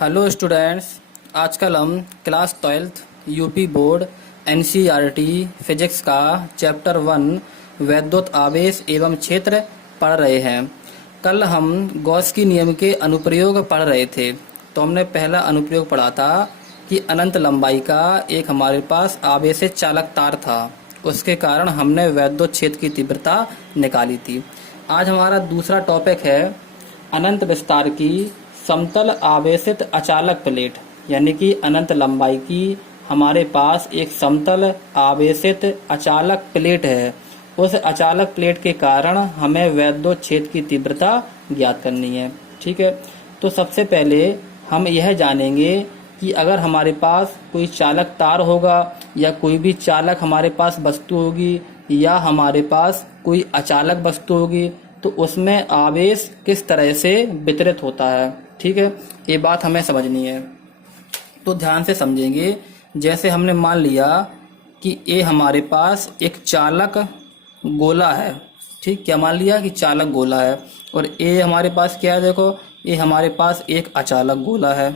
Hello students. आजकल हम class 12th UP board NCERT physics का चैप्टर 1 वैद्युत आवेश एवं क्षेत्र पढ़ रहे हैं। कल हम गॉस की नियम के अनुप्रयोग पढ़ रहे थे। तो हमने पहला अनुप्रयोग पढ़ा था कि अनंत लंबाई का एक हमारे पास आवेशित चालक तार था, उसके कारण हमने वैद्युत क्षेत्र की तीव्रता निकाली थी। आज हमारा दूसरा टॉपिक है अनंत विस्तार की समतल आवेशित अचालक प्लेट, यानी कि अनंत लंबाई की हमारे पास एक समतल आवेशित अचालक प्लेट है। उस अचालक प्लेट के कारण हमें वैद्युत क्षेत्र की तीव्रता ज्ञात करनी है। ठीक है, तो सबसे पहले हम यह जानेंगे कि अगर हमारे पास कोई चालक तार होगा या कोई भी चालक हमारे पास वस्तु होगी या हमारे पास कोई अचालक वस्तु होगी तो उसमें आवेश किस तरह से वितरित होता है। ठीक है, ये बात हमें समझनी है। तो ध्यान से समझेंगे। जैसे हमने मान लिया कि ये हमारे पास एक चालक गोला है। ठीक, क्या मान लिया कि चालक गोला है और ये हमारे पास क्या है, देखो ये हमारे पास एक अचालक गोला है।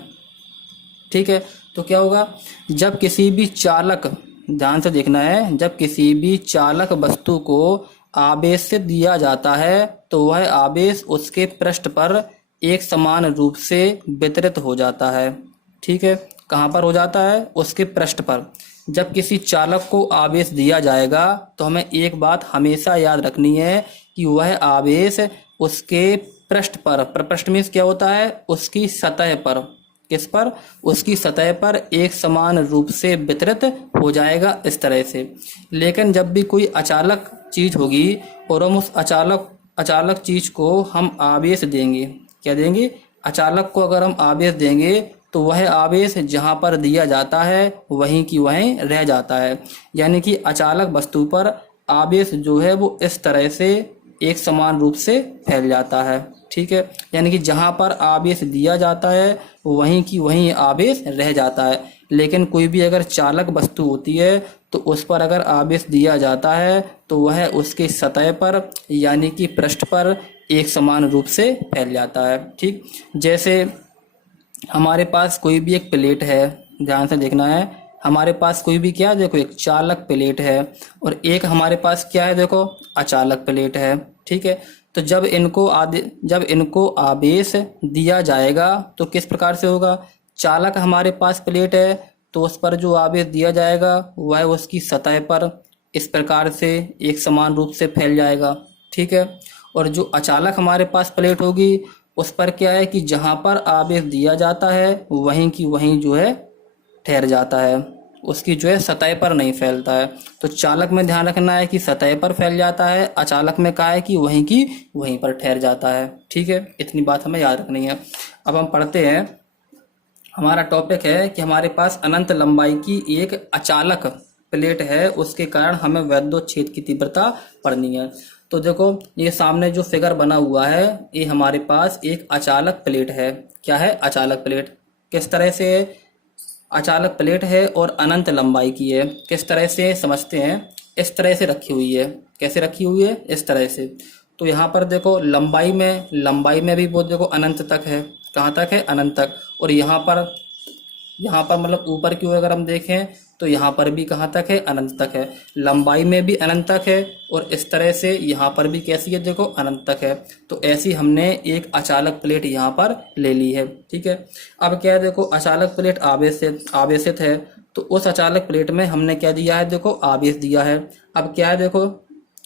ठीक है, तो क्या होगा, जब किसी भी चालक, ध्यान से देखना है, जब किसी भी चालक वस्तु को आवेश दिया जाता है तो वह आवेश उसके पृष्ठ पर एक समान रूप से वितरित हो जाता है। ठीक है, कहाँ पर हो जाता है, उसके पृष्ठ पर। जब किसी चालक को आवेश दिया जाएगा तो हमें एक बात हमेशा याद रखनी है कि वह आवेश उसके पृष्ठ पर, पृष्ठ में क्या होता है, उसकी सतह पर, किस पर, उसकी सतह पर एक समान रूप से वितरित हो जाएगा इस तरह से। लेकिन जब भी कोई अचालक चीज होगी और हम उस अचालक चीज को हम आवेश देंगे, क्या देंगे, अचालक को अगर हम आवेश देंगे तो वह आवेश जहां पर दिया जाता है वहीं की वहीं रह जाता है। यानी कि अचालक वस्तु पर आवेश जो है वो इस तरह से एक समान रूप से फैल जाता है। ठीक है, यानी कि जहां पर आवेश दिया जाता है वहीं की वहीं आवेश रह जाता है। लेकिन कोई भी अगर चालक वस्तु होती है तो उस पर अगर आवेश दिया जाता है तो वह उसकी सतह पर यानी कि पृष्ठ पर एक समान रूप से फैल जाता है। ठीक, जैसे हमारे पास कोई भी एक प्लेट है, ध्यान से देखना है, हमारे पास कोई भी क्या, देखो एक चालक प्लेट है और एक हमारे पास क्या है, देखो अचालक प्लेट है। ठीक है, तो जब इनको आवेश दिया जाएगा तो किस प्रकार से होगा, चालक हमारे पास प्लेट है तो उस पर जो आवेश दिया जाएगा वह उसकी सतह पर इस प्रकार से एक समान रूप से फैल जाएगा। ठीक है, और जो अचालक हमारे पास प्लेट होगी उस पर क्या है कि जहां पर आवेश दिया जाता है वहीं की वहीं जो है ठहर जाता है, उसकी जो है सतह पर नहीं फैलता है। तो चालक में ध्यान रखना है कि सतह पर फैल जाता है, अचालक में कहा है कि वहीं की वहीं पर ठहर जाता है। ठीक है, इतनी बात हमें याद रखनी है। अब हम पढ़ते हैं। हमारा टॉपिक है कि हमारे पास अनंत लंबाई की एक अचालक प्लेट है, उसके कारण हमें वैद्युत क्षेत्र की तीव्रता पढ़नी है। तो देखो ये सामने जो फिगर बना हुआ है ये हमारे पास एक अचालक प्लेट है। क्या है, अचालक प्लेट। किस तरह से अचालक प्लेट है और अनंत लंबाई की है, किस तरह से समझते हैं। इस तरह से रखी हुई है, कैसे रखी हुई है, इस तरह से। तो यहाँ पर देखो लंबाई में भी वो देखो अनंत तक है, कहाँ तक है, अनंत तक। और यहाँ पर मतलब ऊपर की ओर अगर हम देखें तो यहाँ पर भी कहाँ तक है, अनंत तक है। लंबाई में भी अनंत तक है और इस तरह से यहाँ पर भी कैसी है, देखो अनंत तक है। तो ऐसी हमने एक अचालक प्लेट यहाँ पर ले ली है। ठीक है, अब क्या है, देखो अचालक प्लेट आवेशित है तो उस अचालक प्लेट में हमने क्या दिया है, देखो आवेश दिया है। अब क्या है, देखो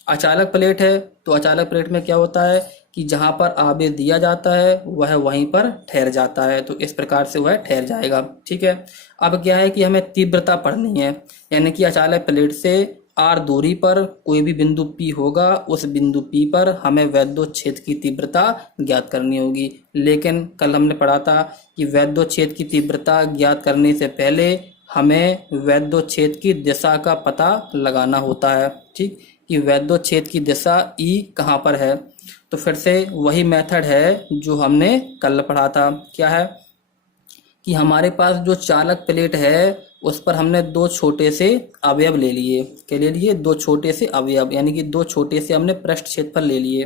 अचालक प्लेट है तो अचालक प्लेट में क्या होता है कि जहां पर आवेश दिया जाता है वह वहीं पर ठहर जाता है, तो इस प्रकार से वह ठहर जाएगा। ठीक है, अब क्या है कि हमें तीव्रता पढ़नी है, यानी कि अचालक प्लेट से r दूरी पर कोई भी बिंदु P होगा, उस बिंदु P पर हमें वैद्युत क्षेत्र की तीव्रता ज्ञात करनी होगी। लेकिन कल हमने पढ़ा था कि वैद्युत क्षेत्र की तीव्रता ज्ञात करने से पहले हमें वैद्युत क्षेत्र की दिशा का पता लगाना होता है। ठीक, कि वैद्युत क्षेत्र की दिशा E कहाँ पर है। तो फिर से वही मेथड है जो हमने कल पढ़ा था। क्या है कि हमारे पास जो चालक प्लेट है उस पर हमने दो छोटे से अवयव ले लिए। क्या ले लिए, दो छोटे से अवयव, यानी कि दो छोटे से हमने पृष्ठ क्षेत्रफल ले लिए।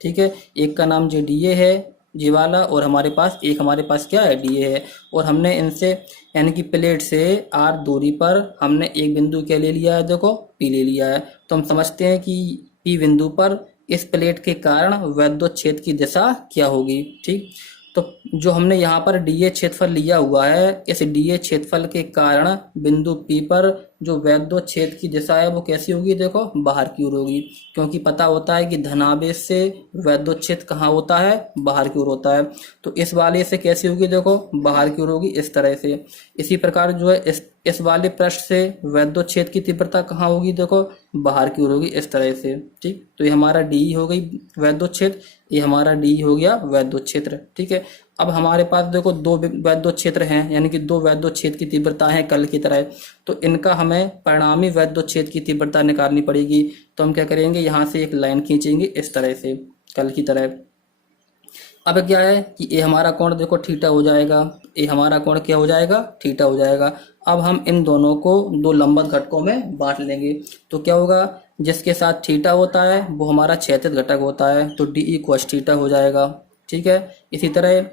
ठीक है, एक का नाम JDA है जी वाला, और हमारे पास एक हमारे पास क्या है, डी ए है। और हमने इनसे यानी कि प्लेट से आर दूरी पर हमने एक बिंदु क्या ले लिया है, देखो पी ले लिया है। तो हम समझते हैं कि पी बिंदु पर इस प्लेट के कारण वैद्युत क्षेत्र की दिशा क्या होगी। ठीक, तो जो हमने यहाँ पर डी ए क्षेत्रफल लिया हुआ है, इस डी ए क्षेत्रफल के कारण बिंदु पी पर जो वैद्युत क्षेत्र की दिशा है वो कैसी होगी, देखो बाहर की ओर होगी। क्योंकि पता होता है कि धनावेश से वैद्युत क्षेत्र कहाँ होता है, बाहर की ओर होता है। तो इस वाले से कैसी होगी, देखो बाहर की ओर होगी, इस तरह से। इसी प्रकार जो है इस वाले पृष्ठ से वैद्युत क्षेत्र की तीव्रता कहाँ होगी, देखो बाहर की ओर होगी, इस तरह से। ठीक, तो ये हमारा डी हो गई वैद्युत क्षेत्र, ये हमारा डी हो गया वैद्युत क्षेत्र। ठीक है, अब हमारे पास देखो दो वैद्युत क्षेत्र हैं, यानी कि दो वैद्युत क्षेत्र की तीव्रता है कल की तरह। तो इनका हमें परिणामी वैद्युत क्षेत्र की तीव्रता निकालनी पड़ेगी। तो हम क्या करेंगे, यहाँ से एक लाइन खींचेंगे इस तरह से, कल की तरह। अब क्या है कि ये हमारा कोण देखो थीटा हो जाएगा, ये हमारा कोण क्या हो जाएगा, थीटा हो जाएगा। अब हम इन दोनों को दो लंबवत घटकों में बांट लेंगे। तो क्या होगा, जिसके साथ थीटा होता है वो हमारा क्षैतिज घटक होता है, तो डी ई cos थीटा हो जाएगा। ठीक है, इसी तरह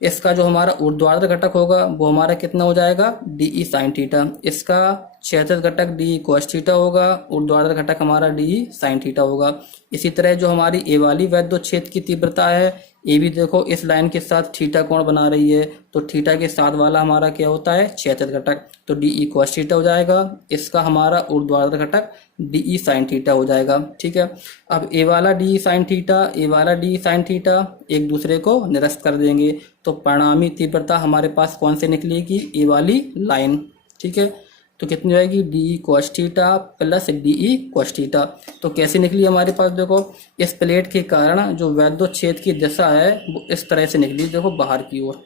इसका जो हमारा ऊर्ध्वाधर घटक होगा वो हमारा कितना हो जाएगा, डी ई साइन थीटा। इसका क्षैतिज घटक डी ई cos थीटा होगा, ऊर्ध्वाधर घटक हमारा डी ई साइन थीटा होगा। इसी तरह जो हमारी ए वाली वैद्युत क्षेत्र की तीव्रता है, ये भी देखो इस लाइन के साथ थीटा कोण बना रही है। तो थीटा के साथ वाला हमारा क्या होता है, क्षैतिज घटक, तो डी ई cos थीटा हो जाएगा। इसका हमारा ऊर्ध्वाधर घटक डी ई साइन थीटा हो जाएगा। ठीक है, अब ए वाला डी ई साइन थीटा, ए वाला डी ई साइन थीटा एक दूसरे को निरस्त कर देंगे। तो परिणामी तीव्रता हमारे पास कौन से निकलेगी, ए वाली लाइन। ठीक है, तो कितनी जाएगी, D E cos theta plus D E cos theta. तो कैसे निकली हमारे पास, देखो इस प्लेट के कारण जो वैद्युत क्षेत्र की दिशा है वो इस तरह से निकली, देखो बाहर की ओर।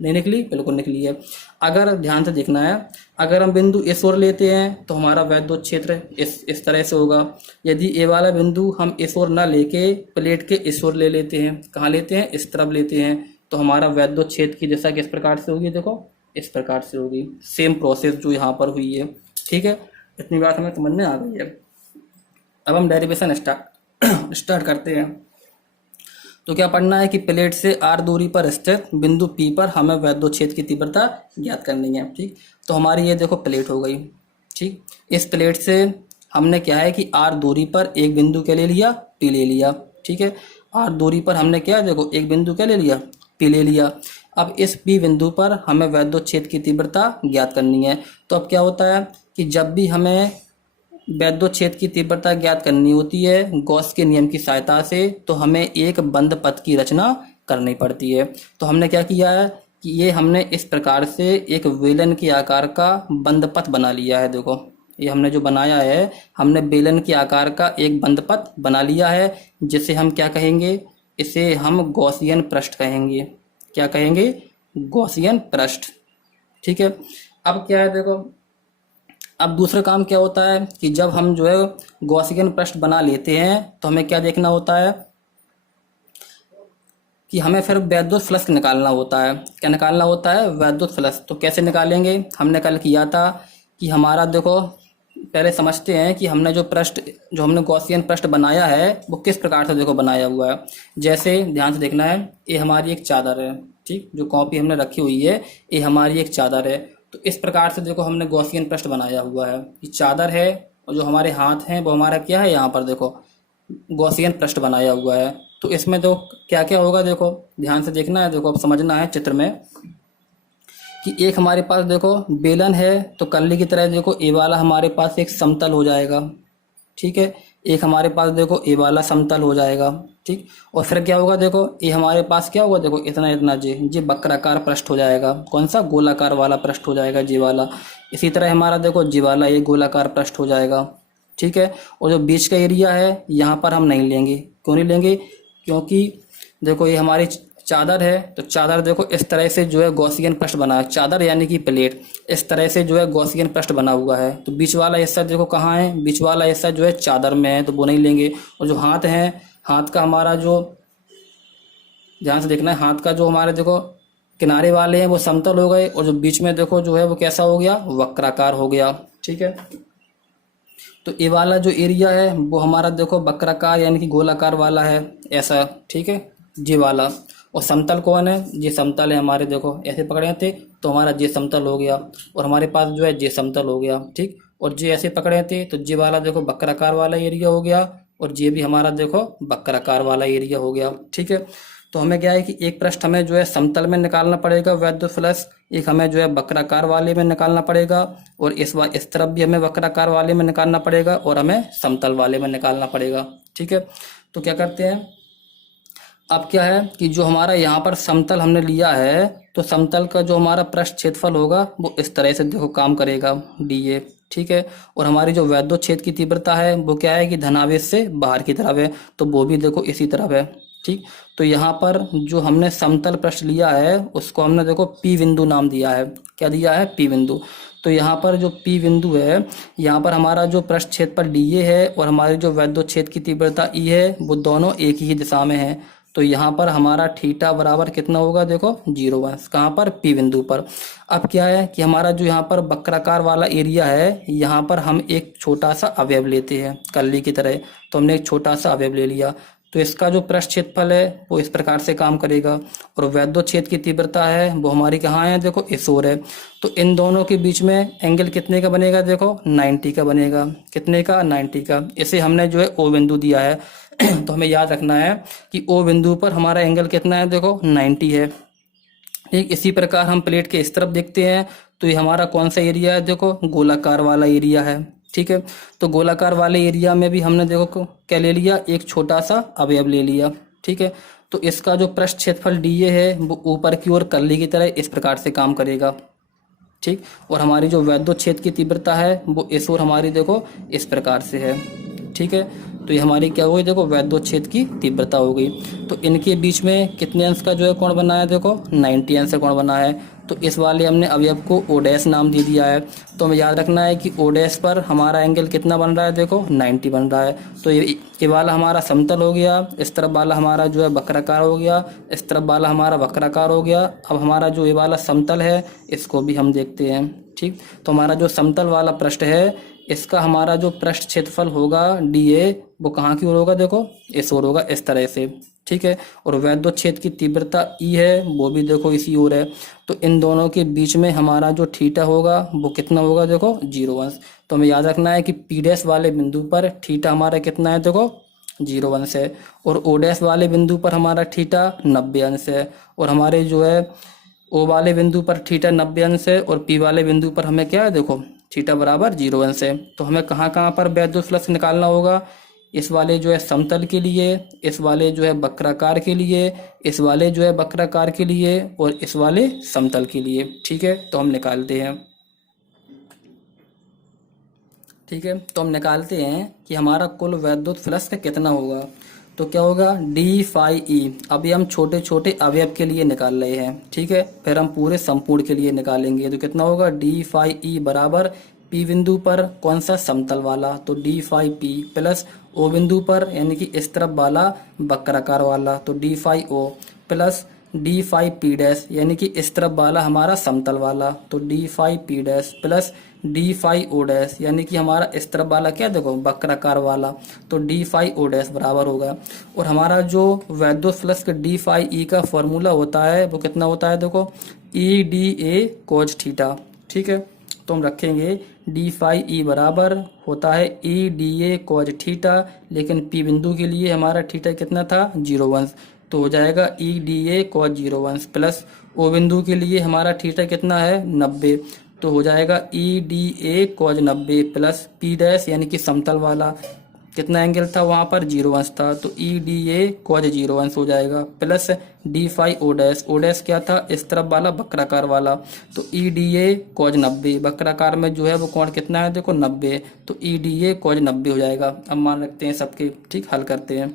नहीं निकली, बिल्कुल निकली है। अगर ध्यान से देखना है, अगर हम बिंदु इस ओर लेते हैं तो हमारा वैद्युत क्षेत्र इस तरह से होगा। यदि ए वाला बिंदु हम इस ओर ना लेके प्लेट के इस ओर ले लेते हैं, कहाँ लेते हैं, इस तरफ लेते हैं, तो हमारा वैद्युत क्षेत्र की दिशा किस प्रकार से होगी, देखो इस प्रकार से होगी। सेम प्रोसेस जो यहाँ पर हुई है। ठीक है, इतनी बात हमें समझ में आ गई है। अब हम डेरिवेशन स्टार्ट करते हैं। तो क्या पढ़ना है कि प्लेट से आर दूरी पर स्थित बिंदु पी पर हमें वैद्युत क्षेत्र की तीव्रता ज्ञात करनी है। ठीक, तो हमारी ये देखो प्लेट हो गई। ठीक, इस प्लेट से हमने क्या है कि आर दूरी पर एक बिंदु क्या ले लिया, पी ले लिया। ठीक है, आर दूरी पर हमने क्या, देखो एक बिंदु क्या ले लिया, पी ले लिया। अब इस पी बिंदु पर हमें वैद्युत क्षेत्र की तीव्रता ज्ञात करनी है। तो अब क्या होता है कि जब भी हमें वैद्युत क्षेत्र की तीव्रता ज्ञात करनी होती है गॉस के नियम की सहायता से, तो हमें एक बंद पथ की रचना करनी पड़ती है। तो हमने क्या किया है कि ये हमने इस प्रकार से एक बेलन के आकार का बंद पथ बना लिया है। देखो ये हमने जो बनाया है, हमने बेलन के आकार का एक बंद पथ बना लिया है, जिसे हम क्या कहेंगे, इसे हम गॉसियन पृष्ठ कहेंगे। क्या कहेंगे, गॉसियन पृष्ठ। ठीक है, अब क्या है, देखो अब दूसरा काम क्या होता है कि जब हम जो है गॉसियन पृष्ठ बना लेते हैं तो हमें क्या देखना होता है कि हमें फिर वैद्युत फ्लक्स निकालना होता है। क्या निकालना होता है, वैद्युत फ्लक्स। तो कैसे निकालेंगे, हमने कल किया था कि हमारा देखो पहले समझते हैं कि हमने जो हमने गॉसियन पृष्ठ बनाया है वो किस प्रकार से देखो बनाया हुआ है। जैसे ध्यान से देखना है, ये हमारी एक चादर है। ठीक, जो कॉपी हमने रखी हुई है ये हमारी एक चादर है। तो इस प्रकार से देखो हमने गॉसियन पृष्ठ बनाया हुआ है। ये चादर है और जो हमारे हाथ हैं वो हमारा क्या है, यहाँ पर देखो गॉसियन पृष्ठ बनाया हुआ है। तो इसमें तो क्या क्या होगा, देखो ध्यान से देखना है, देखो अब समझना है चित्र में कि एक हमारे पास देखो बेलन है, तो कल्ली की तरह देखो ए वाला हमारे पास एक समतल हो जाएगा। ठीक है, एक हमारे पास देखो ए वाला समतल हो जाएगा। ठीक, और फिर क्या होगा, देखो ये हमारे पास क्या होगा, देखो इतना इतना जे वक्राकार पृष्ठ हो जाएगा। कौन सा, गोलाकार वाला पृष्ठ हो जाएगा, जी वाला। इसी तरह हमारा देखो जी वाला ये गोलाकार पृष्ठ हो जाएगा। ठीक है, और जो बीच का एरिया है यहाँ पर हम नहीं लेंगे। क्यों नहीं लेंगे, क्योंकि देखो ये हमारी चादर है, तो चादर देखो इस तरह से जो है गॉसियन पृष्ठ बना है। चादर यानी कि प्लेट इस तरह से जो है गॉसियन पृष्ठ बना हुआ है। तो बीच वाला हिस्सा देखो कहाँ है, बीच वाला हिस्सा जो है चादर में है, तो वो नहीं लेंगे। और जो हाथ है, हाथ का हमारा जो ध्यान से देखना है, हाथ का जो हमारे देखो किनारे वाले हैं वो समतल हो गए, और जो बीच में देखो जो है वो कैसा हो गया, वक्राकार हो गया। ठीक है, तो ये वाला जो एरिया है वो हमारा देखो वक्राकार यानी कि गोलाकार वाला है, ऐसा। ठीक है, जी वाला। और समतल कौन है, ये समतल है हमारे, देखो ऐसे पकड़े थे तो हमारा जे समतल हो गया, और हमारे पास जो है जे समतल हो गया, ठीक। और जे ऐसे पकड़े थे तो जे वाला देखो वक्राकार वाला एरिया हो गया, और जे भी हमारा देखो वक्राकार वाला एरिया हो गया, ठीक है। तो हमें क्या है कि एक पृष्ठ हमें जो है समतल में निकालना पड़ेगा वैद्युत फ्लक्स, एक हमें जो है वक्राकार वाले में निकालना पड़ेगा, और इस तरफ भी हमें वक्राकार वाले में निकालना पड़ेगा, और हमें समतल वाले में निकालना पड़ेगा, ठीक है। तो क्या करते हैं, अब क्या है कि जो हमारा यहाँ पर समतल हमने लिया है, तो समतल का जो हमारा पृष्ठ क्षेत्रफल होगा वो इस तरह से देखो काम करेगा, डी ए, ठीक है। और हमारी जो वैद्युत क्षेत्र की तीव्रता है वो क्या है कि धनावेश से बाहर की तरफ है, तो वो भी देखो इसी तरफ है, ठीक। तो यहाँ पर जो हमने समतल पृष्ठ लिया है उसको हमने देखो पी बिंदु नाम दिया है, क्या दिया है, पी बिंदु। तो यहाँ पर जो पी बिंदु है, यहाँ पर हमारा जो पृष्ठ क्षेत्रफल डी ए है और हमारी जो वैद्युत क्षेत्र की तीव्रता ई है वो दोनों एक ही दिशा में है। तो यहाँ पर हमारा थीटा बराबर कितना होगा, देखो 0 कहाँ पर, पी बिंदु पर। अब क्या है कि हमारा जो यहाँ पर वक्राकार वाला एरिया है, यहाँ पर हम एक छोटा सा अवयव लेते हैं कली की तरह, तो हमने एक छोटा सा अवयव ले लिया, तो इसका जो पृष्ठ क्षेत्रफल है वो इस प्रकार से काम करेगा, और वैद्युत क्षेत्र की तीव्रता है वो हमारी कहाँ है, देखो इस ओर है। तो इन दोनों के बीच में एंगल कितने का बनेगा, देखो 90 का बनेगा, कितने का, 90 का। इसे हमने जो है ओ बिंदु दिया है तो हमें याद रखना है कि ओ बिंदु पर हमारा एंगल कितना है, देखो 90 है, ठीक। इसी प्रकार हम प्लेट के इस तरफ देखते हैं तो ये हमारा कौन सा एरिया है, देखो गोलाकार वाला एरिया है, ठीक है। तो गोलाकार वाले एरिया में भी हमने देखो क्या ले लिया, एक छोटा सा अवयव ले लिया, ठीक है। तो इसका जो पृष्ठ क्षेत्रफल डी ए है वो ऊपर की ओर कली की तरह इस प्रकार से काम करेगा, ठीक। और हमारी जो वैद्युत क्षेत्र की तीव्रता है वो इस ओर हमारी देखो इस प्रकार से है, ठीक है। तो ये हमारी क्या हुई, देखो वैद्युत क्षेत्र की तीव्रता हो गई। तो इनके बीच में कितने अंश का जो है कोण बना है, देखो 90 अंश का कोण बना है। तो इस वाले हमने अवयव को ओ डैश नाम दे दिया है। तो हमें याद रखना है कि ओ डैश पर हमारा एंगल कितना बन रहा है, देखो 90 बन रहा है। तो ये वाला हमारा समतल हो गया, इस तरफ वाला हमारा जो है वक्राकार हो गया, इस तरफ वाला हमारा वक्राकार हो गया। अब हमारा जो ये वाला समतल है इसको भी हम देखते हैं, ठीक। तो हमारा जो समतल वाला पृष्ठ है इसका हमारा जो पृष्ठ क्षेत्रफल होगा डी ए वो कहाँ की ओर होगा, देखो इस ओर होगा, इस तरह से, ठीक है। और वैद्युत क्षेत्र की तीव्रता ई है वो भी देखो इसी ओर है। तो इन दोनों के बीच में हमारा जो थीटा होगा वो कितना होगा, देखो 0 तो हमें याद रखना है कि पी डैश वाले बिंदु पर थीटा हमारा कितना है, देखो 0 है, और ओ डैश वाले बिंदु पर हमारा थीटा 90 है, और हमारे जो है ओ वाले बिंदु पर थीटा 90 है, और पी वाले बिंदु पर हमें क्या है, देखो थीटा बराबर 0 है। तो हमें कहाँ कहाँ पर वैद्युत फ्लक्स निकालना होगा, इस वाले जो है समतल के लिए, इस वाले जो है वक्राकार के लिए, इस वाले जो है वक्राकार के लिए, और इस वाले समतल के लिए, ठीक है। तो हम निकालते हैं, ठीक है। तो हम निकालते हैं कि हमारा कुल वैद्युत फ्लक्स का कितना होगा। तो क्या होगा, डी फाई ई। अभी हम छोटे छोटे अवयव के लिए निकाल रहे हैं, ठीक है, फिर हम पूरे संपूर्ण के लिए निकालेंगे। तो कितना होगा, डी फाई ई बराबर पी बिंदु पर कौन सा, समतल वाला, तो D phi P, plus O बिंदु पर यानी कि इस तरफ वाला वक्राकार वाला, तो D phi O, plus D phi P dash यानी कि इस तरफ वाला हमारा समतल वाला, तो D phi P dash, plus D phi O dash यानी कि हमारा इस तरफ वाला क्या, देखो वक्राकार वाला, तो डी फाई ओ डैश बराबर होगा। और हमारा जो वैद्युत फ्लक्स का डी फाई ई का फॉर्मूला होता है वो कितना होता है, देखो ई डी ए कोज थीटा, ठीक है। तो हम रखेंगे डी फाई ई बराबर होता है E D A cos theta, लेकिन पी बिंदु के लिए हमारा थीटा कितना था, 0 तो हो जाएगा E D A cause 0 plus O बिंदु के लिए हमारा थीटा कितना है, 90, तो हो जाएगा E D A cos 90 plus P dash यानी कि समतल वाला कितना एंगल था वहां पर, 0 था, तो ई डी ए कोज 0 हो जाएगा, plus D phi O dash क्या था, इस तरफ वाला वक्राकार वाला, तो ई डी ए कोज 90, वक्राकार में जो है वो कोण कितना है, देखो 90, तो ई डी ए कोज 90 हो जाएगा। अब मान रखते हैं सबके, ठीक, हल करते हैं।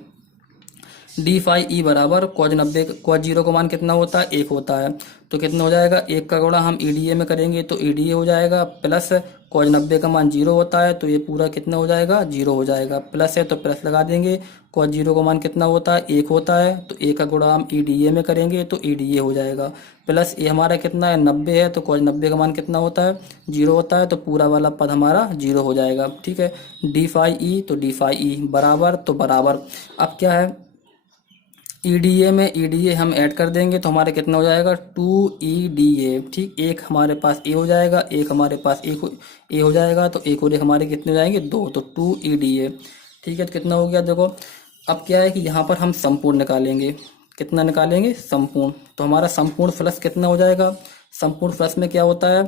डी फाई ई बराबर कोज 90, कोज 0 का मान कितना होता है, 1 होता है, तो कितना हो जाएगा, 1 का गुणा हम ईडीए में करेंगे तो ईडीए हो जाएगा, प्लस कोज 90 का मान 0 होता है तो ये पूरा कितना हो जाएगा, 0 हो जाएगा, प्लस है तो प्लस लगा देंगे। कोज 0 का मान कितना होता है, 1 होता है, तो 1 का गुणा हम ईडीए में करेंगे तो ईडीए हो जाएगा, प्लस ये हमारा कितना है, 90 है, तो कोज 90 का मान कितना होता है, 0 होता है, तो पूरा वाला पद हमारा 0 हो जाएगा, ठीक है। डी फाई ई, तो डी फाई ई बराबर, तो बराबर अब क्या है, EDA में EDA हम ऐड कर देंगे तो हमारे कितना हो जाएगा 2 EDA। ठीक, एक हमारे पास ए हो जाएगा, एक हमारे पास ए हो जाएगा, तो एक और एक हमारे कितने हो जाएंगे 2, तो 2 EDA। ठीक है, तो कितना हो गया देखो। अब क्या है कि यहाँ पर हम संपूर्ण निकालेंगे। कितना निकालेंगे? संपूर्ण। तो हमारा संपूर्ण फ्लक्स कितना हो जाएगा? संपूर्ण फ्लक्स में क्या होता है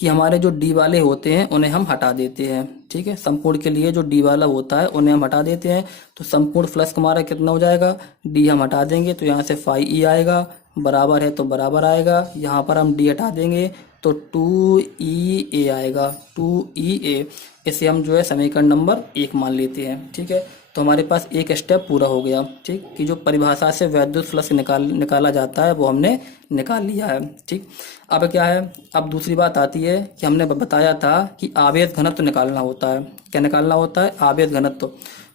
कि हमारे जो डी वाले होते हैं उन्हें हम हटा देते हैं। ठीक है, संपूर्ण के लिए जो डी वाला होता है उन्हें हम हटा देते हैं। तो संपूर्ण फ्लक्स हमारा कितना हो जाएगा? डी हम हटा देंगे तो यहाँ से फाई ई आएगा, बराबर है तो बराबर आएगा। यहाँ पर हम डी हटा देंगे तो 2 E A आएगा, 2 E A। इसे हम जो है समीकरण नंबर 1 मान लेते हैं। ठीक है, तो हमारे पास एक स्टेप पूरा हो गया। ठीक, कि जो परिभाषा से वैद्युत फ्लक्स निकाला जाता है वो हमने निकाल लिया है। ठीक, अब क्या है, अब दूसरी बात आती है कि हमने बताया था कि आवेश घनत्व निकालना होता है। क्या निकालना होता है? आवेश घनत्व।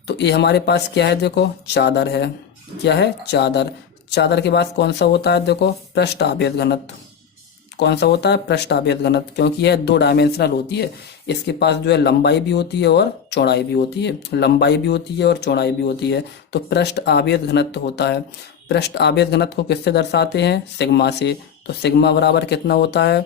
तो ये हमारे पास क्या है देखो, चादर है। क्या है? चादर। चादर के बाद कौन सा होता है देखो, पृष्ठ आवेश घनत्व। कौन सा होता है? पृष्ठ आवेश घनत्व, क्योंकि यह 2 डायमेंशनल होती है। इसके पास जो है लंबाई भी होती है और चौड़ाई भी होती है, लंबाई भी होती है और चौड़ाई भी होती है। तो पृष्ठ आवेश घनत्व होता है। पृष्ठ आवेश घनत्व को किससे दर्शाते हैं? सिग्मा से। तो सिग्मा बराबर कितना होता है?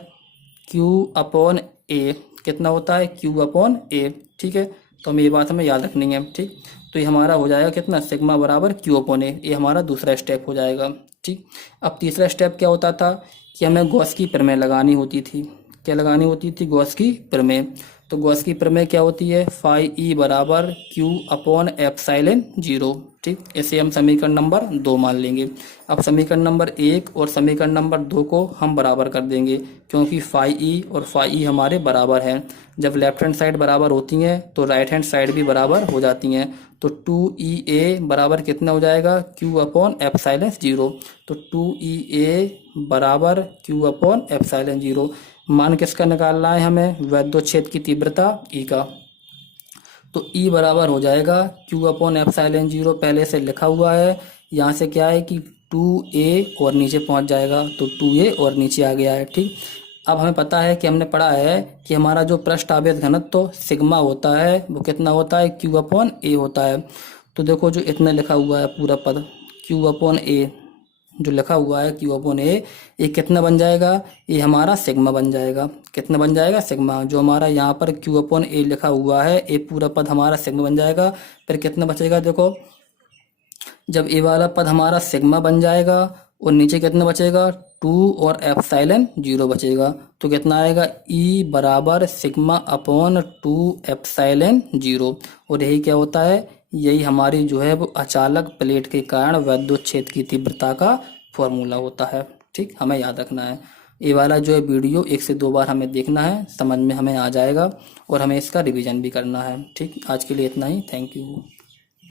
Q/A। कितना होता है? Q/A। ठीक है, तो हमें ये बात हमें याद रखनी है। ठीक, तो ये हमारा हो जाएगा कितना? सिग्मा बराबर Q/A। ये हमारा दूसरा स्टेप हो जाएगा। ठीक, अब तीसरा स्टेप क्या होता था कि हमें गॉस की प्रमेय लगानी होती थी। क्या लगानी होती थी? गॉस की प्रमेय। तो गॉस की प्रमेय क्या होती है? फाई ई बराबर Q/ε0। ठीक, इसे हम समीकरण नंबर 2 मान लेंगे। अब समीकरण नंबर 1 और समीकरण नंबर 2 को हम बराबर कर देंगे, क्योंकि फाई ई और फाई ई हमारे बराबर हैं। जब लेफ्ट हैंड साइड बराबर होती हैं तो राइट हैंड साइड भी बराबर हो जाती हैं। तो 2 EA बराबर कितना हो जाएगा? Q/ε0। तो 2 EA बराबर Q/ε0। मान किसका निकालना है हमें? वैद्युत क्षेत्र की तीव्रता E का। तो E बराबर हो जाएगा Q/ε0, पहले से लिखा हुआ है। यहाँ से क्या है कि 2A और नीचे पहुँच जाएगा, तो 2A और नीचे आ गया है। ठीक, अब हमें पता है कि हमने पढ़ा है कि हमारा जो पृष्ठ आवेश घनत्व सिग्मा होता है वो कितना होता है? Q/A होता है। तो देखो जो इतना लिखा हुआ है पूरा पद, Q/A जो लिखा हुआ है Q/A, ये कितना बन जाएगा? ये हमारा सिग्मा बन जाएगा। कितना बन जाएगा? सिग्मा। जो हमारा यहाँ पर Q/A लिखा हुआ है, ये पूरा पद हमारा सिग्मा बन जाएगा। फिर कितना बचेगा देखो, जब ये वाला पद हमारा सिग्मा बन जाएगा और नीचे कितना बचेगा? 2 और ε0 बचेगा। तो कितना आएगा? E बराबर σ/2ε0। और यही क्या होता है? यही हमारी जो है वो अचालक प्लेट के कारण वैद्युत क्षेत्र की तीव्रता का फॉर्मूला होता है। ठीक, हमें याद रखना है। ये वाला जो है वीडियो 1 से 2 बार हमें देखना है, समझ में हमें आ जाएगा और हमें इसका रिवीजन भी करना है। ठीक, आज के लिए इतना ही। Thank you.